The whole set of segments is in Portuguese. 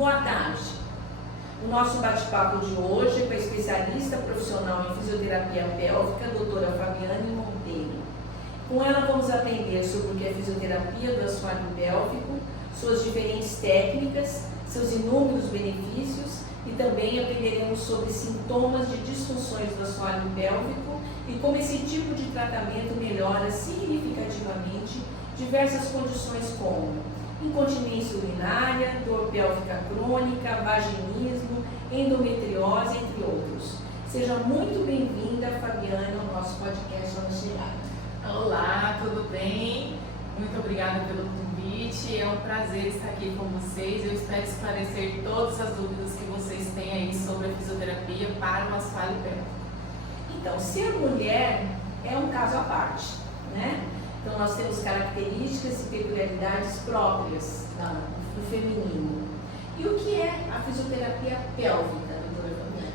Boa tarde. O nosso bate-papo de hoje é com a especialista profissional em fisioterapia pélvica, a doutora Fabiane Monteiro. Com ela vamos aprender sobre o que é fisioterapia do assoalho pélvico, suas diferentes técnicas, seus inúmeros benefícios e também aprenderemos sobre sintomas de disfunções do assoalho pélvico e como esse tipo de tratamento melhora significativamente diversas condições como incontinência urinária, dor pélvica crônica, vaginismo, endometriose, entre outros. Seja muito bem-vinda, Fabiana, ao nosso podcast Ona Chegada. Olá, tudo bem? Muito obrigada pelo convite. É um prazer estar aqui com vocês. Eu espero esclarecer todas as dúvidas que vocês têm aí sobre a fisioterapia para o assoalho pélvico. Então, ser mulher é um caso à parte, né? Então, nós temos características e peculiaridades próprias do feminino. E o que é a fisioterapia pélvica, doutora Fabiana?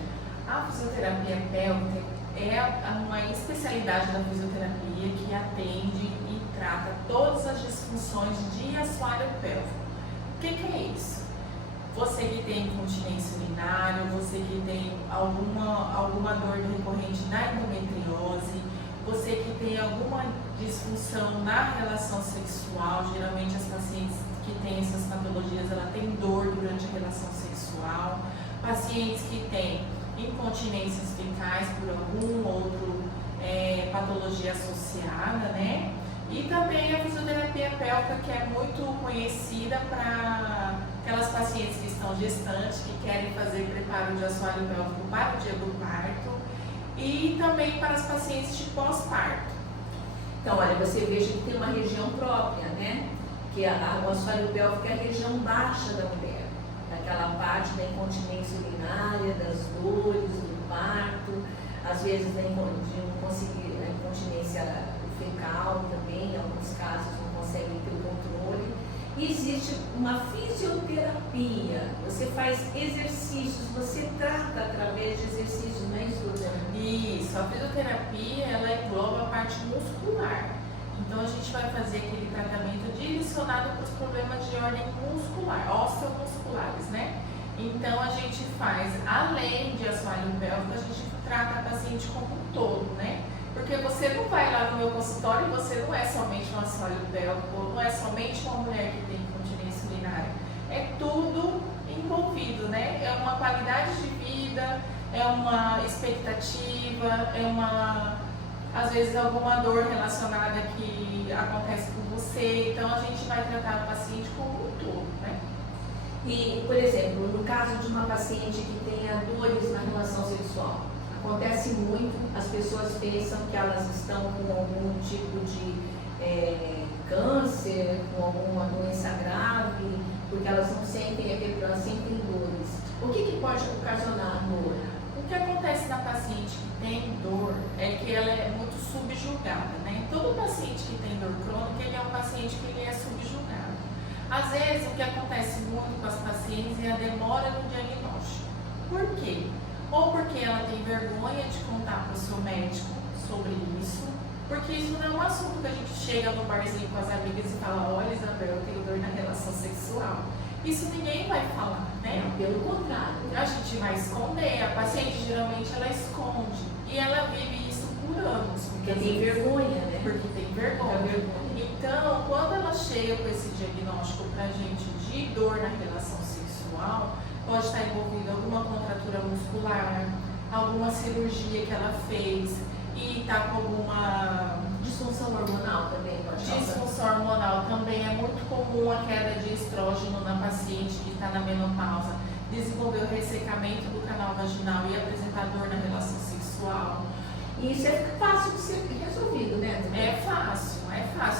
A fisioterapia pélvica é uma especialidade da fisioterapia que atende e trata todas as disfunções de assoalho pélvico. O que é isso? Você que tem incontinência urinária, você que tem alguma dor recorrente na endometriose, você que tem alguma disfunção na relação sexual, geralmente as pacientes que têm essas patologias, ela tem dor durante a relação sexual, pacientes que têm incontinências fecais por algum outro patologia associada, né? E também a fisioterapia pélvica, que é muito conhecida para aquelas pacientes que estão gestantes, que querem fazer preparo de assoalho pélvico para o dia do parto, e também para as pacientes de pós-parto. Então, olha, você veja que tem uma região própria, né? Que o assoalho pélvico é a região baixa da mulher, daquela parte da incontinência urinária, das dores, do parto, às vezes de não conseguir a incontinência fecal também, em alguns casos não conseguem ter o controle. E existe uma fisioterapia, você faz exercícios, você trata através de exercícios, não é isso, doutora? Isso, a fisioterapia ela engloba a parte muscular. Então a gente vai fazer aquele tratamento direcionado para os problemas de ordem muscular, osteomusculares, né? Então a gente faz, além de assoalho pélvico, a gente trata a paciente como um todo, né? Porque você não vai lá no meu consultório e você não é somente um assoalho pélvico, não é somente uma mulher que tem incontinência urinária. É tudo envolvido, né? É uma qualidade de vida, é uma expectativa, às vezes alguma dor relacionada que acontece com você. Então a gente vai tratar o paciente como um todo, né? E, por exemplo, no caso de uma paciente que tenha dores na relação sexual, acontece muito, as pessoas pensam que elas estão com algum tipo de câncer, com alguma doença grave, porque elas não sentem elas sentem dores. O que pode ocasionar dor? O que acontece na paciente que tem dor é que ela é muito subjugada, né? Todo paciente que tem dor crônica, ele é um paciente que ele é subjugado. Às vezes, o que acontece muito com as pacientes é a demora no diagnóstico. Por quê? Ou porque ela tem vergonha de contar para o seu médico sobre isso, porque isso não é um assunto que a gente chega no barzinho com as amigas e fala: olha, Isabel, eu tenho dor na relação sexual. Isso ninguém vai falar, né? Não, pelo contrário. A gente vai esconder, a paciente geralmente ela esconde e ela vive isso por anos. Porque tem vergonha, né? Porque tem vergonha. Então, quando ela chega com esse diagnóstico pra gente de dor na relação sexual, pode estar envolvida alguma contratura muscular, alguma cirurgia que ela fez e está com alguma disfunção hormonal também pode causar. Disfunção hormonal também é muito comum a queda de estrógeno na paciente que está na menopausa, desenvolver o ressecamento do canal vaginal e apresentar dor na relação sexual. E isso é fácil de ser resolvido, né? É fácil.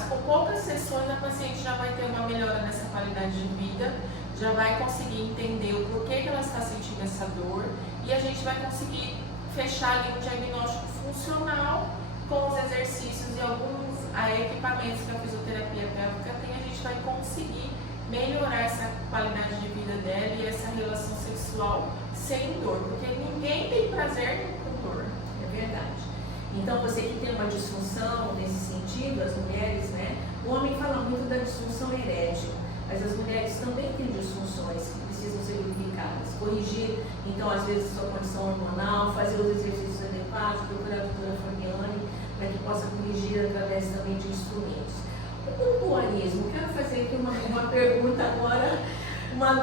Com poucas sessões a paciente já vai ter uma melhora nessa qualidade de vida, já vai conseguir entender o porquê que ela está sentindo essa dor e a gente vai conseguir fechar ali um diagnóstico funcional com os exercícios e alguns equipamentos que a fisioterapia pélvica tem. A gente vai conseguir melhorar essa qualidade de vida dela e essa relação sexual sem dor, porque ninguém tem prazer com dor. É verdade. Então, você que tem uma disfunção nesse sentido, as mulheres, né? O homem fala muito da disfunção erétil, mas as mulheres também têm disfunções que precisam ser corrigir, então, às vezes, a sua condição hormonal, fazer os exercícios adequados, procurar a doutora Fabiane, para que possa corrigir através também de instrumentos. O pompoarismo, quero fazer aqui uma pergunta agora, uma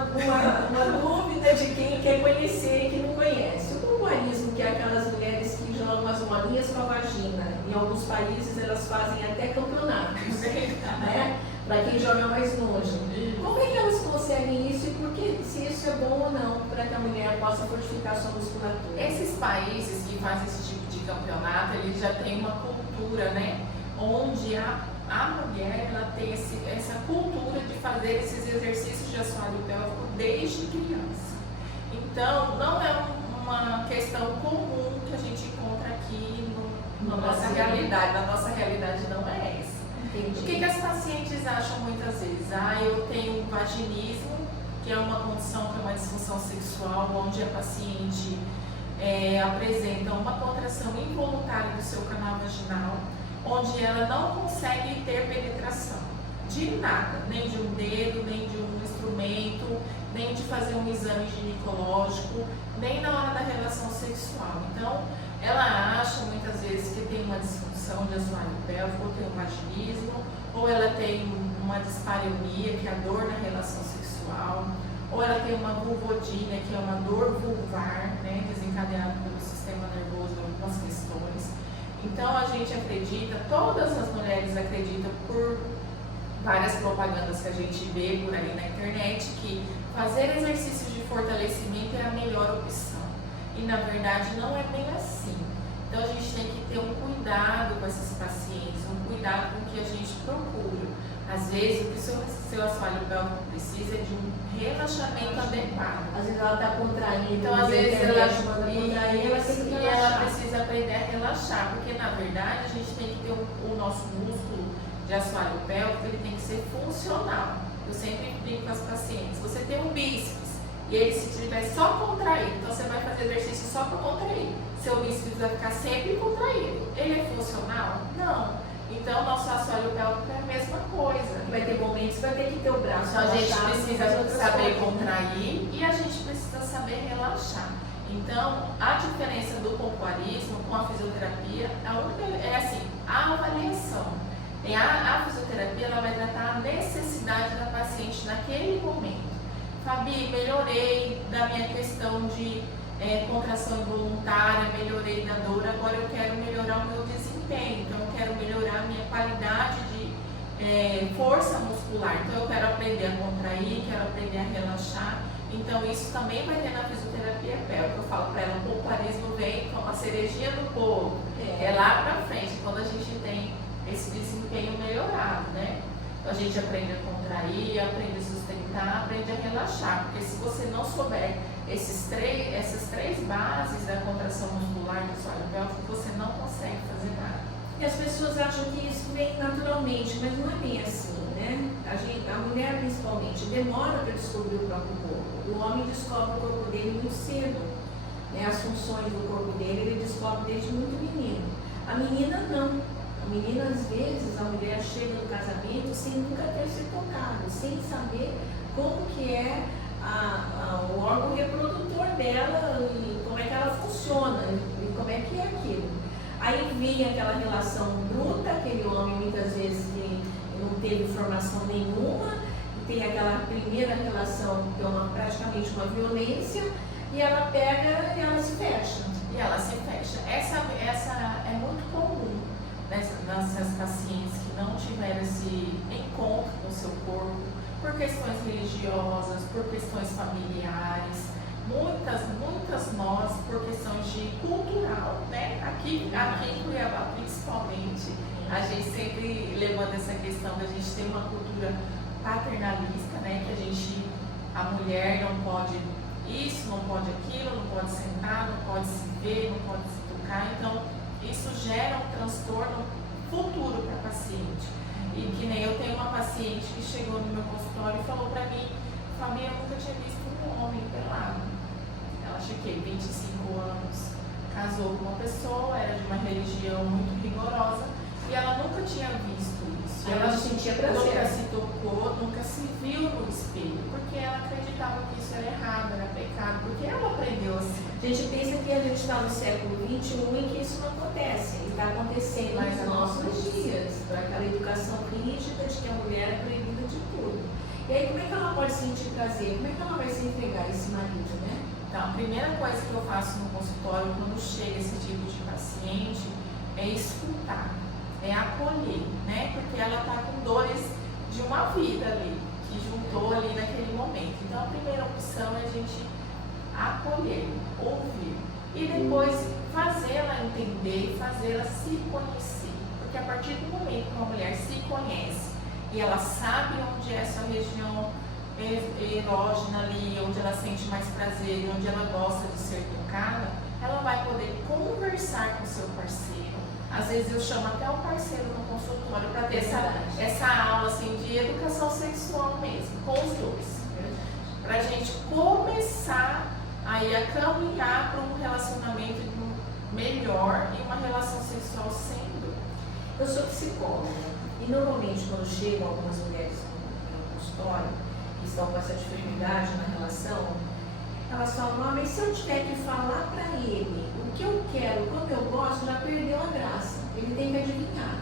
dúvida de quem quer conhecer e que não conhece. O pompoarismo, que é aquelas mulheres que jogam as bolinhas com a vagina, em alguns países elas fazem até campeonatos, né? Para quem joga mais longe. Como é que elas conseguem isso e por que, se isso é bom ou não, para que a mulher possa fortificar sua musculatura? Esses países que fazem esse tipo de campeonato, eles já têm uma cultura, né? Onde a mulher ela tem essa cultura de fazer esses exercícios de assoalho pélvico desde criança. Então, não é uma questão comum que a gente encontra aqui na nossa realidade. Na nossa realidade não é essa. Entendi. O que as pacientes acham muitas vezes? Eu tenho vaginismo, que é uma condição, que é uma disfunção sexual, onde a paciente apresenta uma contração involuntária do seu canal vaginal, onde ela não consegue ter penetração de nada, nem de um dedo, nem de um instrumento, nem de fazer um exame ginecológico, nem na hora da relação sexual. Então, ela acha muitas vezes que tem uma disfunção de assoalho pélvico, ou tem um vaginismo, ou ela tem uma dispareunia, que é a dor na relação sexual, ou ela tem uma vulvodínia, que é uma dor vulvar, né, desencadeada pelo sistema nervoso, algumas questões. Então a gente acredita, todas as mulheres acreditam por várias propagandas que a gente vê por aí na internet, que fazer exercícios de fortalecimento é a melhor opção. E na verdade não é bem assim. Então a gente tem que ter um cuidado com esses pacientes, um cuidado com o que a gente procura. Às vezes o que o seu assoalho pélvico precisa é de um relaxamento adequado. Às vezes ela está contraindo, então às vezes ela contrair, ela tem que e relaxar. ela precisa aprender a relaxar, porque na verdade a gente tem que ter o nosso músculo de assoalho pélvico, ele tem que ser funcional. Eu sempre brinco com as pacientes, você tem um bíceps e ele se estiver só contraído, então você vai fazer exercício só para contrair. Seu bíceps vai ficar sempre contraído. Ele é funcional? Não. Então, nosso assoalho pélvico é a mesma coisa. Vai ter momentos que vai ter que ter o braço. Então, a gente relaxado, precisa saber contrair e a gente precisa saber relaxar. Então, a diferença do pompoarismo com a fisioterapia é assim, a avaliação. A fisioterapia ela vai tratar a necessidade da paciente naquele momento. Fabi, melhorei da minha questão de contração involuntária, melhorei da dor, agora eu quero melhorar o meu desempenho, então eu quero melhorar a minha qualidade de força muscular, então eu quero aprender a contrair, quero aprender a relaxar, então isso também vai ter na fisioterapia pélvica. Eu falo para ela, o pompoarismo vem como a cerejinha do bolo, é lá para frente, quando a gente tem esse desempenho melhorado, né? Então a gente aprende a contrair, aprende a sustentar, aprende a relaxar, porque se você não souber essas três bases da contração muscular do assoalho pélvico, você não consegue fazer nada. E as pessoas acham que isso vem naturalmente, mas não é bem assim, né? A mulher principalmente demora para descobrir o próprio corpo. O homem descobre o corpo dele muito cedo, né? As funções do corpo dele ele descobre desde muito menino. A menina não. A menina, às vezes, a mulher chega no casamento sem nunca ter se tocado, sem saber como que é o órgão reprodutor dela e como é que ela funciona e como é que é aquilo. Aí vem aquela relação bruta, aquele homem muitas vezes que não teve formação nenhuma, tem aquela primeira relação que é praticamente uma violência, e ela pega e ela se fecha. E ela se fecha. Essa é muito comum nessas pacientes que não tiveram esse encontro com o seu corpo, por questões religiosas, por questões familiares, muitas nós por questões de cultural, né? Aqui em Cuiabá principalmente, a gente sempre levanta essa questão da gente ter uma cultura paternalista, né? Que a mulher não pode isso, não pode aquilo, não pode sentar, não pode se ver, não pode se tocar, então isso gera um transtorno futuro para a paciente. E que nem eu tenho uma paciente que chegou no meu consultório e falou para mim, Fabi, eu nunca tinha visto um homem pelado. Ela cheguei 25 anos, casou com uma pessoa, era de uma religião muito rigorosa e ela nunca tinha visto isso. Ela sentia prazer. Nunca se tocou, nunca se viu no espelho, porque ela acreditava que isso era errado, era pecado, porque A gente pensa que a gente está no século XXI e que isso não acontece. E está acontecendo nos nossos dias. Aquela educação rígida de que a mulher é proibida de tudo. E aí como é que ela pode sentir prazer? Como é que ela vai se entregar a esse marido, né? Então, a primeira coisa que eu faço no consultório quando chega esse tipo de paciente é escutar, é acolher, né? Porque ela está com dores de uma vida ali, que juntou ali naquele momento. Então, a primeira opção é a gente acolher, ouvir e depois fazê-la entender, fazê-la se conhecer. Porque a partir do momento que uma mulher se conhece e ela sabe onde é essa região erógena ali, onde ela sente mais prazer, onde ela gosta de ser tocada, ela vai poder conversar com o seu parceiro. Às vezes eu chamo até o parceiro no consultório para ter essa aula assim, de educação sexual mesmo, com os dois. Para a gente começar aí a caminhar para um relacionamento melhor e uma relação sexual sem dor. Eu sou psicóloga e normalmente quando chegam algumas mulheres no consultório que estão com essa dificuldade na relação, elas falam, mas se eu tiver que falar para ele o que eu quero, como eu gosto, já perdeu a graça. Ele tem que adivinhar.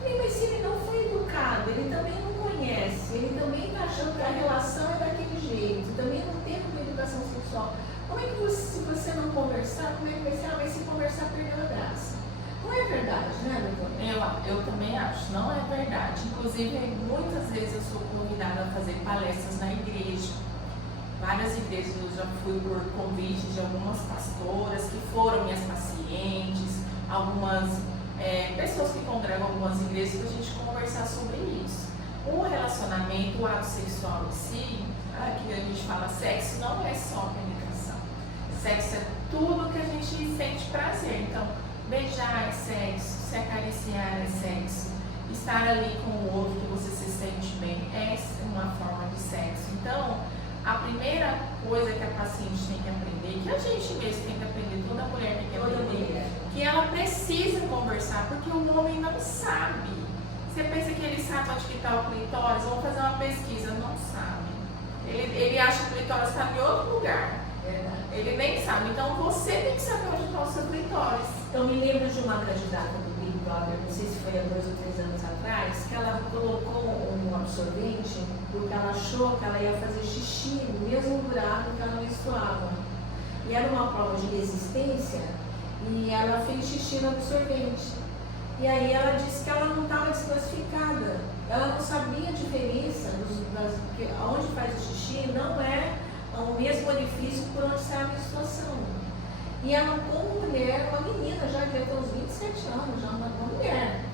Mas se ele não foi educado, ele também não conhece, ele também está achando que a relação é daquele jeito, também não tem uma educação sexual. Como é que você, se você não conversar, como é que vai ser? Mas se conversar, perdeu a graça. Não é verdade, né, doutora? Eu também acho, não é verdade. Inclusive, muitas vezes eu sou convidada a fazer palestras na igreja. Várias igrejas eu já fui por convite de algumas pastoras que foram minhas pacientes, algumas pessoas que congregam algumas igrejas para a gente conversar sobre isso. O relacionamento, o ato sexual em si, aqui a gente fala sexo, não é só penetração. Sexo é tudo que a gente sente prazer. Então, beijar é sexo, se acariciar é sexo, estar ali com o outro que você se sente bem é uma forma de sexo. Então, a primeira coisa que a paciente tem que aprender, que a gente mesmo tem que aprender, toda mulher tem que aprender, que ela precisa conversar, porque o homem não sabe. Você pensa que ele sabe onde está o clitóris? Vamos fazer uma pesquisa, não sabe. Ele acha que o clitóris está em outro lugar. Ele nem sabe. Então você tem que saber onde está o seu clitóris. Eu me lembro de uma candidata do Big Brother, não sei se foi há 2 ou 3 anos atrás, que ela colocou um absorvente porque ela achou que ela ia fazer xixi no mesmo buraco que ela menstruava. E era uma prova de resistência e ela fez xixi no absorvente. E aí ela disse que ela não estava desclassificada. Ela não sabia a diferença, onde faz o xixi não é o mesmo orifício por onde sai a menstruação. E ela, como mulher, uma menina, já devia ter uns 27 anos, já uma mulher.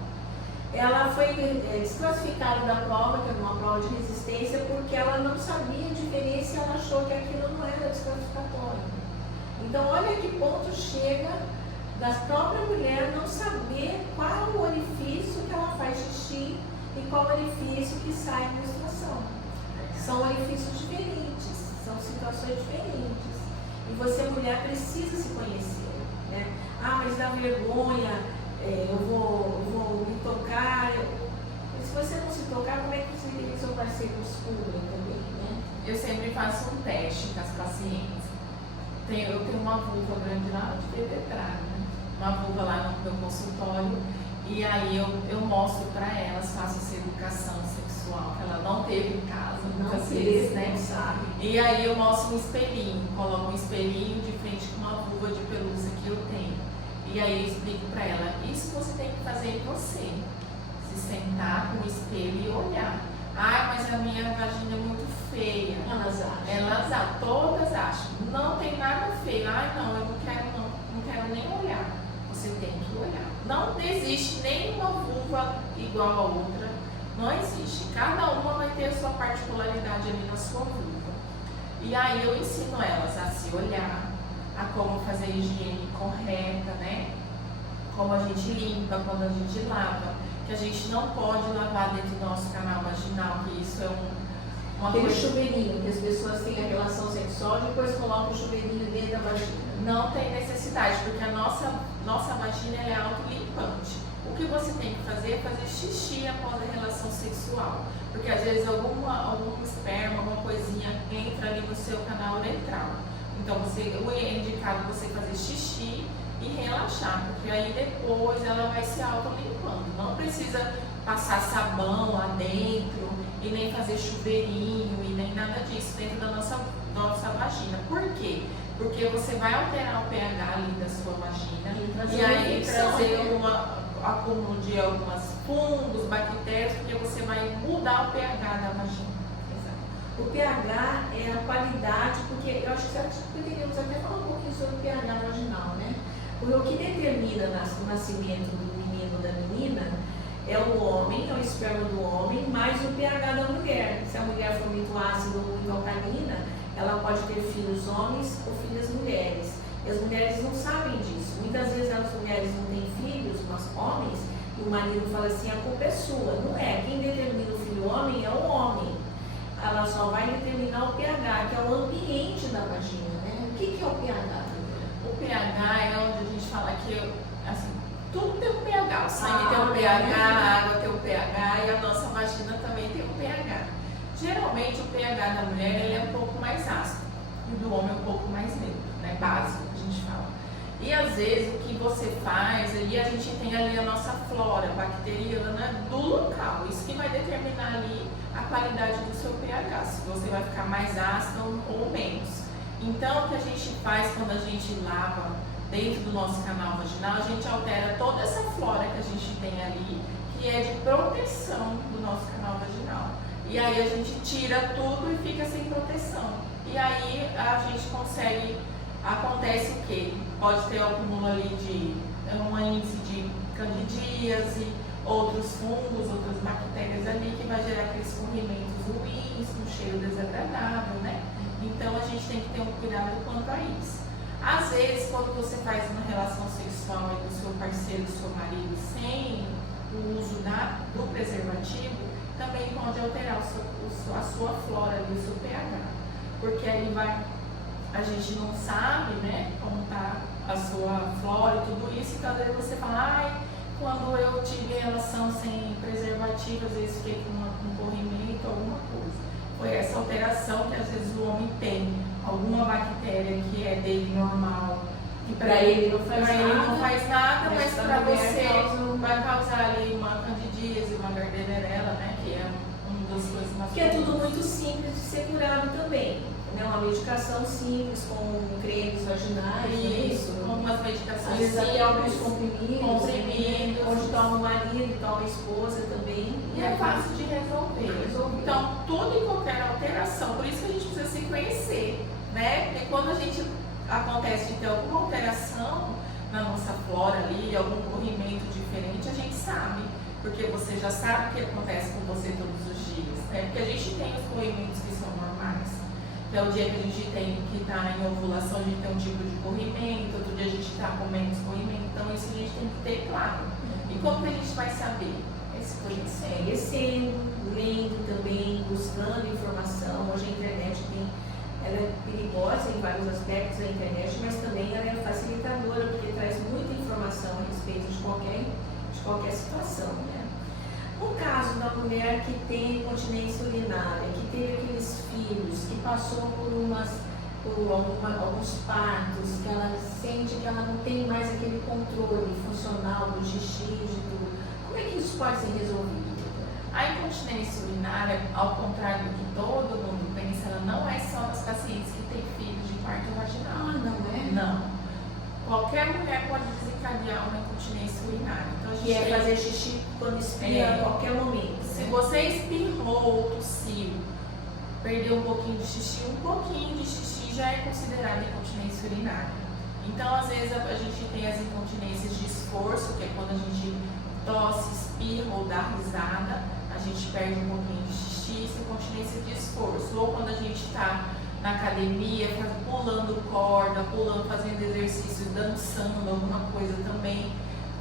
Ela foi desclassificada da prova, que era uma prova de resistência, porque ela não sabia a diferença e ela achou que aquilo não era desclassificatório. Então, olha que ponto chega da própria mulher não saber qual o orifício que ela faz xixi e qual o orifício que sai a menstruação. São orifícios diferentes, são situações diferentes. E você, mulher, precisa se conhecer, né? Mas dá vergonha, eu vou me tocar. Se você não se tocar, como é que você quer que seu parceiro descubra também, né? Eu sempre faço um teste com as pacientes. Eu tenho uma vulva grande lá de perpetrar, né? Uma vulva lá no meu consultório. E aí eu mostro para elas, faço essa educação sexual, que ela não teve em casa, muitas vezes, né? Sabe. E aí eu mostro um espelhinho, coloco um espelhinho de frente com uma vulva de pelúcia que eu tenho. E aí eu explico para ela, isso você tem que fazer em você. Se sentar com o espelho e olhar. Mas a minha vagina é muito feia. Elas acham, todas acham. Não tem nada feio. Não, eu não quero nem olhar. Você tem que olhar. Não existe nenhuma vulva igual a outra. Não existe. Cada uma vai ter a sua particularidade ali na sua vulva. E aí eu ensino elas a se olhar, a como fazer a higiene correta, né? Como a gente limpa, quando a gente lava. Que a gente não pode lavar dentro do nosso canal vaginal, que isso é uma Tem coisa... chuveirinho, que as pessoas têm a relação sexual e depois colocam o chuveirinho dentro da vagina. Não tem necessidade, porque a nossa vagina é autolimpante. O que você tem que fazer é fazer xixi após a relação sexual. Porque às vezes algum esperma, alguma coisinha entra ali no seu canal uretral. Então o é indicado você fazer xixi e relaxar, porque aí depois ela vai se auto-limpando. Não precisa passar sabão lá dentro e nem fazer chuveirinho e nem nada disso dentro da nossa vagina. Por quê? Porque você vai alterar o pH ali da sua vagina e aí trazer um acúmulo de algumas fungos, bactérias, porque você vai mudar o pH da vagina. O pH é a qualidade, porque eu acho que poderíamos até falar um pouquinho sobre o pH vaginal, né? Porque o que determina o nascimento do menino ou da menina é o homem, é o esperma do homem, mais o pH da mulher. Se a mulher for muito ácida ou muito alcalina, ela pode ter filhos homens ou filhas mulheres. E as mulheres não sabem disso. Muitas vezes as mulheres não têm filhos, mas homens, e o marido fala assim, a culpa é sua. Não é. Quem determina o filho homem é o homem. Ela só vai determinar o pH, que é o ambiente da vagina, né? O que é o pH? O pH é onde a gente fala que, assim, tudo tem um pH. O sangue tem um pH, a água tem um pH e a nossa vagina também tem um pH. Geralmente o pH da mulher ele é um pouco mais ácido e do homem um pouco mais neutro, né? Básico, a gente fala. E às vezes o que você faz, ali a gente tem ali a nossa flora bacteriana do local. Isso que vai determinar ali a qualidade do seu pH, se você vai ficar mais ácido ou menos. Então, o que a gente faz quando a gente lava dentro do nosso canal vaginal, a gente altera toda essa flora que a gente tem ali, que é de proteção do nosso canal vaginal. E aí a gente tira tudo e fica sem proteção. E aí a gente consegue, acontece o quê? Pode ter um acúmulo ali de um índice de candidíase, outros fungos, outras bactérias ali, que vai gerar aqueles corrimentos ruins, um cheiro desagradável, né? Então a gente tem que ter um cuidado quanto a isso. Às vezes, quando você faz uma relação sexual do seu parceiro, do seu marido, sem o uso do preservativo, também pode alterar a sua flora ali, o seu pH. Porque aí a gente não sabe, né, como está a sua flora e tudo isso, então às vezes você fala, quando eu tive relação sem preservativo, às vezes fiquei com um corrimento, alguma coisa. Foi essa alteração que às vezes o homem tem, alguma bactéria que é dele normal, que para ele não faz nada, mas para você vai causar ali uma candidíase, uma gardnerella, né, que é uma das coisas mais que é tudo muito simples de ser curado também. É uma medicação simples, com cremes vaginais, isso, com umas medicações simples, até alguns comprimidos, onde toma o marido e toma a esposa também. E é fácil de resolver. Então, toda e qualquer alteração, por isso que a gente precisa se conhecer, né? Porque quando a gente acontece de ter alguma alteração na nossa flora ali, algum corrimento diferente, a gente sabe. Porque você já sabe o que acontece com você todos os dias, né? Porque a gente tem os corrimentos que são normais. Que é o dia que a gente tem que estar em ovulação, a gente tem um tipo de corrimento, outro dia a gente está com menos corrimento, então isso a gente tem que ter claro. E como que a gente vai saber? Conhecendo, lendo também, buscando informação. Hoje a internet ela é perigosa em vários aspectos da internet, mas também ela é facilitadora, porque traz muita informação a respeito de qualquer situação, né? No caso da mulher que tem incontinência urinária, que teve aqueles filhos, que passou por alguns partos, que ela sente que ela não tem mais aquele controle funcional do xixi, de tudo, como é que isso pode ser resolvido? A incontinência urinária, ao contrário do que todo mundo pensa, ela não é só das pacientes que têm filhos de parto vaginal. Não é? Não. Qualquer mulher pode desencadear uma incontinência urinária. Então, a gente tem fazer xixi quando espirra a qualquer momento. Se você espirrou ou tossiu, perdeu um pouquinho de xixi já é considerada incontinência urinária. Então, às vezes, a gente tem as incontinências de esforço, que é quando a gente tosse, espirra ou dá risada, a gente perde um pouquinho de xixi, isso é incontinência de esforço. Ou quando a gente está na academia, pulando corda, fazendo exercícios, dançando, alguma coisa também,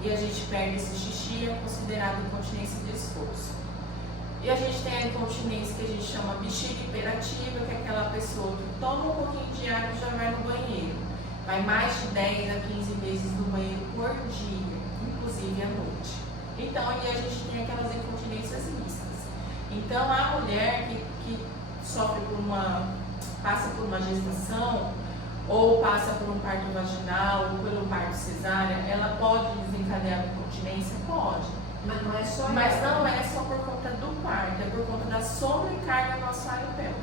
e a gente perde esse xixi, é considerado incontinência de esforço. E a gente tem a incontinência que a gente chama bexiga hiperativa, que é aquela pessoa que toma um pouquinho de água e já vai no banheiro. Vai mais de 10 a 15 vezes no banheiro por dia, inclusive à noite. Então, aí a gente tem aquelas incontinências mistas. Então, a mulher que passa por uma gestação, ou passa por um parto vaginal ou por um parto cesárea, ela pode desencadear a incontinência? Pode. Mas não é só Mas ela. não é só por conta do parto, é por conta da sobrecarga no assoalho pélvico,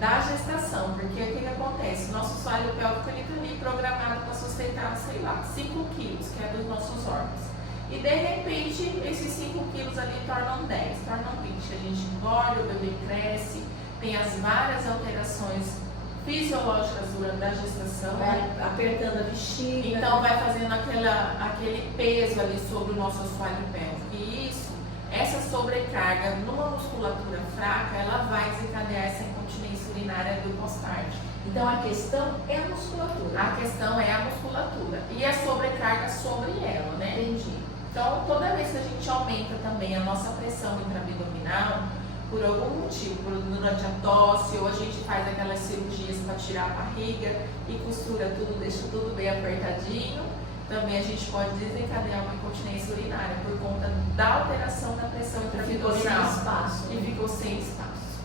da gestação, porque o que acontece? Nosso assoalho pélvico ele está ali programado para sustentar, sei lá, 5 quilos, que é dos nossos órgãos. E de repente, esses 5 quilos ali tornam 10, tornam 20. A gente engorda, o bebê cresce, tem as várias alterações fisiológicas durante a gestação. Vai apertando a bexiga. Então vai fazendo aquele peso ali sobre o nosso assoalho pélvico. E isso, essa sobrecarga numa musculatura fraca, ela vai desencadear essa incontinência urinária do pós-parto. Então a questão é a musculatura. A questão é a musculatura e a sobrecarga sobre ela, né? Entendi. Então, toda vez que a gente aumenta também a nossa pressão intraabdominal, por algum motivo, durante a tosse, ou a gente faz aquelas cirurgias para tirar a barriga e costura tudo, deixa tudo bem apertadinho, também a gente pode desencadear uma incontinência urinária por conta da alteração da pressão Ficou sem intraabdominal. espaço. E ficou sem espaço.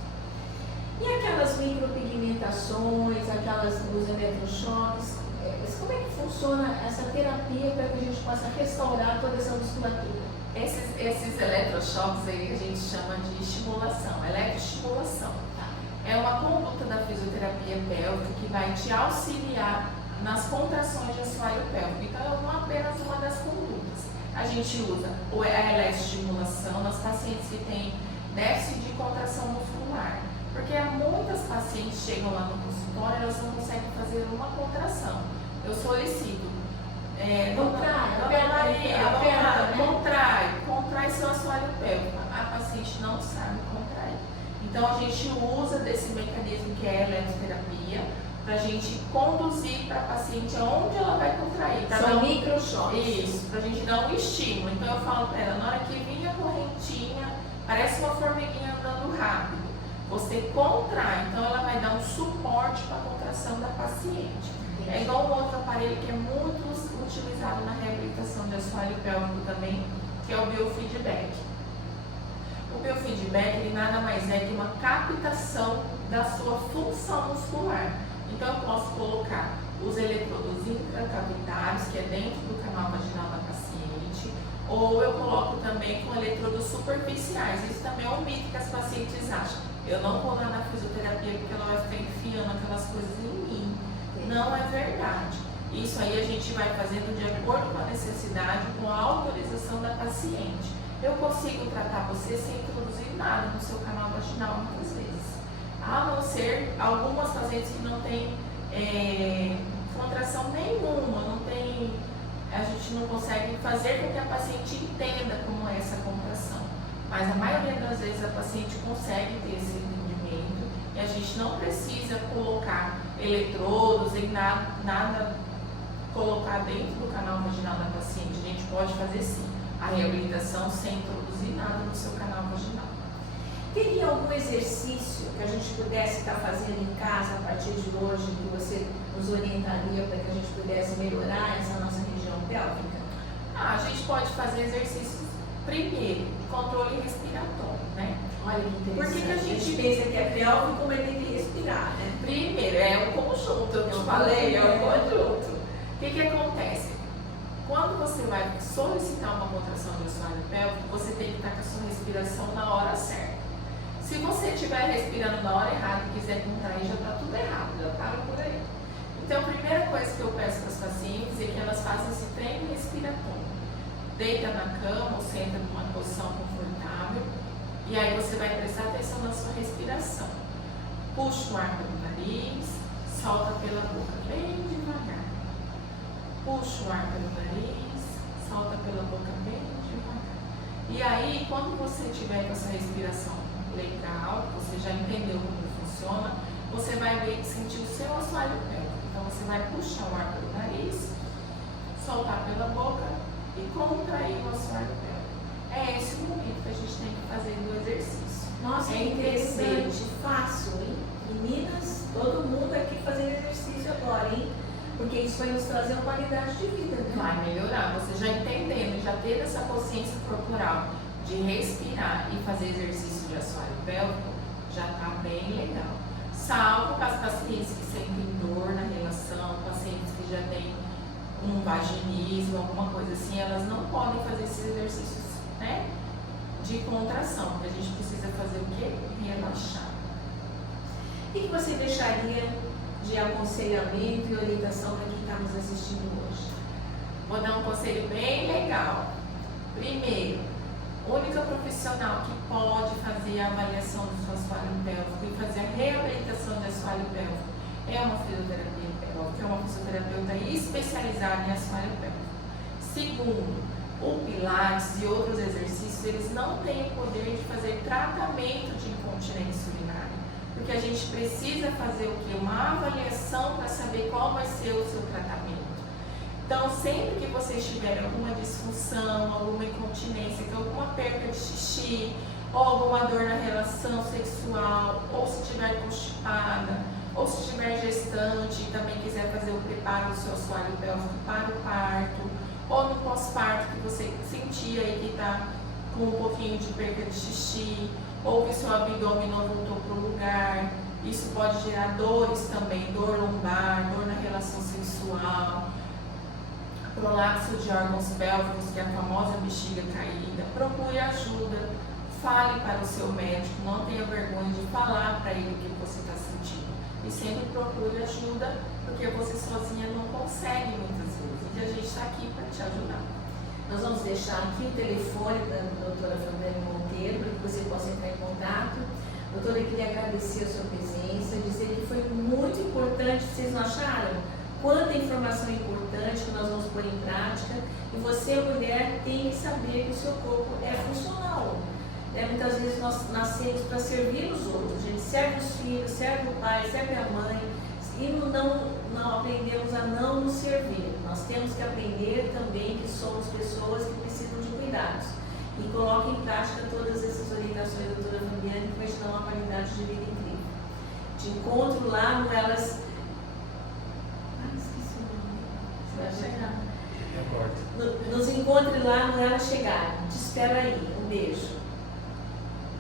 E aquelas micropigmentações, os eletrochoques, como é que funciona essa terapia para que a gente possa restaurar toda essa musculatura? Esses eletrochoques aí a gente chama de estimulação, eletroestimulação. É uma conduta da fisioterapia pélvica que vai te auxiliar nas contrações de assoalho pélvico. Então é apenas uma das condutas. A gente usa a eletroestimulação nas pacientes que têm déficit de contração muscular. Porque muitas pacientes chegam lá no consultório e elas não conseguem fazer uma contração. Eu solicito. Contrai seu assoalho pélvico. A paciente não sabe contrair. Então a gente usa desse mecanismo que é a eletroterapia para a gente conduzir para a paciente aonde ela vai contrair. São microchoques. Isso, para a gente dar um estímulo. Então eu falo para ela, na hora que vir a correntinha, parece uma formiguinha andando rápido. Você contrai, então ela vai dar um suporte para a contração da paciente. É igual um outro aparelho que é muito utilizado na reabilitação de assoalho pélvico também, que é o biofeedback. O biofeedback ele nada mais é que uma captação da sua função muscular. Então eu posso colocar os eletrodos intracavitários, que é dentro do canal vaginal da paciente, ou eu coloco também com eletrodos superficiais. Isso também é um mito que as pacientes acham. Eu não vou lá na fisioterapia porque ela vai ficar enfiando aquelas coisas em mim. Não é verdade. Isso aí a gente vai fazendo de acordo com a necessidade, com a autorização da paciente. Eu consigo tratar você sem introduzir nada no seu canal vaginal muitas vezes. A não ser algumas pacientes que não têm contração nenhuma, a gente não consegue fazer com que a paciente entenda como é essa contração. Mas a maioria das vezes a paciente consegue ter esse entendimento e a gente não precisa colocar eletrodos em nada colocar dentro do canal vaginal da paciente. A gente pode fazer sim a reabilitação sem introduzir nada no seu canal vaginal. Teria algum exercício que a gente pudesse estar fazendo em casa a partir de hoje, que você nos orientaria para que a gente pudesse melhorar essa nossa região pélvica? A gente pode fazer exercícios primeiro de controle respiratório, né? Olha que interessante. Por que a gente pensa que é pélvico, mas tem que respirar, né? Primeiro, é um conjunto, eu te falei, é um conjunto. O que acontece? Quando você vai solicitar uma contração de assoalho pélvico, você tem que estar com a sua respiração na hora certa. Se você estiver respirando na hora errada e quiser contrair, já está tudo errado, já para por aí. Então, a primeira coisa que eu peço para as pacientes é que elas façam esse treino respiratório. Deita na cama ou senta numa posição confortável e aí você vai prestar atenção na sua respiração. Puxa o ar pelo nariz, solta pela boca bem devagar. Puxa o ar pelo nariz, solta pela boca bem devagar. E aí, quando você tiver com essa respiração legal, você já entendeu como funciona, você vai ver, sentir o seu assoalho pélvico. Então você vai puxar o ar pelo nariz, soltar pela boca e contrair o assoalho pélvico. É esse o momento que a gente tem que fazer do exercício. Nossa, é interessante, fácil, hein? Meninas, todo mundo aqui fazendo exercício agora, hein? Porque isso vai nos trazer uma qualidade de vida, né? Vai melhorar. Você já entendendo, já tendo essa consciência corporal de respirar e fazer exercício de assoalho pélvico, já está bem legal. Salvo para as pacientes que sentem dor na relação, hipotiroidismo, alguma coisa assim, elas não podem fazer esses exercícios, né, de contração, porque a gente precisa fazer o quê? Relaxar. O que você deixaria de aconselhamento e orientação para quem está nos assistindo hoje? Vou dar um conselho bem legal. Primeiro, a única profissional que pode fazer a avaliação do seu assoalho pélvico e fazer a reabilitação do assoalho pélvico é uma fisioterapia pélvica, é uma fisioterapeuta especializada em assoalho pélvico. Segundo, o Pilates e outros exercícios, eles não têm o poder de fazer tratamento de incontinência urinária, porque a gente precisa fazer o quê? Uma avaliação para saber qual vai ser o seu tratamento. Então, sempre que vocês tiverem alguma disfunção, alguma incontinência, alguma perda de xixi, ou alguma dor na relação sexual, ou se estiver constipada, ou se estiver gestante e também quiser fazer o preparo do seu assoalho pélvico para o parto, ou no pós-parto que você sentia aí que está com um pouquinho de perda de xixi, ou que seu abdômen não voltou para o lugar, isso pode gerar dores também, dor lombar, dor na relação sexual, prolapso de órgãos pélvicos, que é a famosa bexiga caída. Procure ajuda, fale para o seu médico, não tenha vergonha de falar para ele o que você está sentindo. E sempre procure ajuda, porque você sozinha não consegue muitas vezes. E a gente está aqui para te ajudar. Nós vamos deixar aqui o telefone da doutora Fabiane Monteiro, para que você possa entrar em contato. Doutora, eu queria agradecer a sua presença, dizer que foi muito importante, vocês não acharam? Quanta informação importante que nós vamos pôr em prática, e você, mulher, tem que saber que o seu corpo é funcional. Muitas vezes nós nascemos para servir os outros, a gente serve os filhos, serve o pai, serve a mãe, e não aprendemos a não nos servir. Nós temos que aprender também que somos pessoas que precisam de cuidados. E coloque em prática todas essas orientações da doutora Fabiane, que vai te dar uma qualidade de vida incrível. Te encontro lá no Elas... Vai chegar. Nos encontre lá no Ela Chegar. Te espero aí. Um beijo.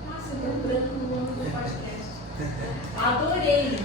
Nossa, deu um branco no nome do podcast. Adorei!